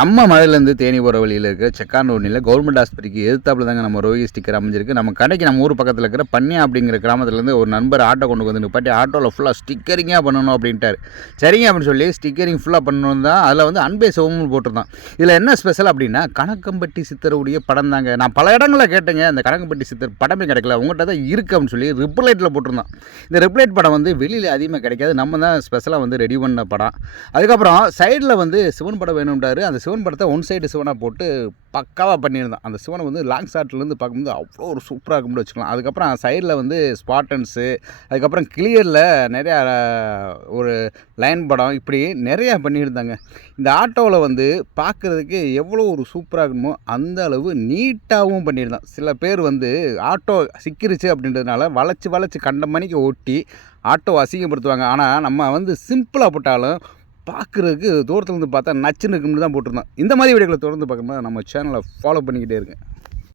நம்ம மதுரையிலேருந்து தேனி போகிற வழியில் இருக்க செக்கான் ரோடில் கவர்மெண்ட் ஆஸ்பத்திரிக்கு எதிர்த்தாப்புல தாங்க நம்ம ரோகி ஸ்டிக்கர் அமைஞ்சிருக்கு. நம்ம கடைக்கு நம்ம ஊர் பக்கத்தில் இருக்கிற பன்னியா அப்படிங்கிற கிராமத்துலேருந்து ஒரு நண்பர் ஆட்டோ கொண்டு வந்து நிப்பாட்டி ஆட்டோவில் ஃபுல்லாக ஸ்டிக்கரிங்காக பண்ணணும் அப்படின்ட்டார். சரிங்க அப்படின்னு சொல்லி ஸ்டிக்கரிங் ஃபுல்லாக பண்ணணும் தான். அதில் வந்து அன்பே சிவம்னு போட்டிருந்தான். இதில் என்ன ஸ்பெஷல் அப்படின்னா கணக்கம்பட்டி சித்தருடைய படம் தாங்க. நான் பல இடங்களில் கேட்டேங்க, அந்த கணக்கம்பட்டி சித்தர் படமே கிடைக்கல, உங்கள்கிட்ட தான் இருக்குது அப்படின்னு சொல்லி ரிப்ளைட்டில் போட்டிருந்தான். இந்த ரிப்ளைட் படம் வந்து வெளியில் அதிகமாக கிடைக்காது, நம்ம தான் ஸ்பெஷலாக வந்து ரெடி பண்ண படம். அதுக்கப்புறம் சைடில் வந்து சிவன் படம் வேணும்ன்றாரு. அந்த சிவன் படத்தை ஒன் சைடு சிவனாக போட்டு பக்காவாக பண்ணியிருந்தான். அந்த சிவனை வந்து லாங் ஷாட்லேருந்து பார்க்கும்போது அவ்வளோ ஒரு சூப்பராக இருக்கும்னு வச்சுக்கலாம். அதுக்கப்புறம் சைடில் வந்து ஸ்பாட்டன்ஸு, அதுக்கப்புறம் கிளியரில் நிறையா ஒரு லைன் படம், இப்படி நிறையா பண்ணியிருந்தாங்க. இந்த ஆட்டோவில் வந்து பார்க்குறதுக்கு எவ்வளோ ஒரு சூப்பராக இருக்குமோ அந்த அளவு நீட்டாகவும் பண்ணியிருந்தான். சில பேர் வந்து ஆட்டோ சிக்கிருச்சு அப்படின்றதுனால வளைச்சி கண்ட மணிக்கு ஓட்டி ஆட்டோ அசிங்கப்படுத்துவாங்க. ஆனால் நம்ம வந்து சிம்பிளாக போட்டாலும் பார்க்குறதுக்கு தூரத்துலேருந்து பார்த்தா நச்சுன்னு இருக்குன்னு தான் போட்டிருந்தோம். இந்த மாதிரி வீடியோக்களை தொடர்ந்து பார்க்கணும்னா நம்ம சேனலை ஃபாலோ பண்ணிக்கிட்டே இருங்க.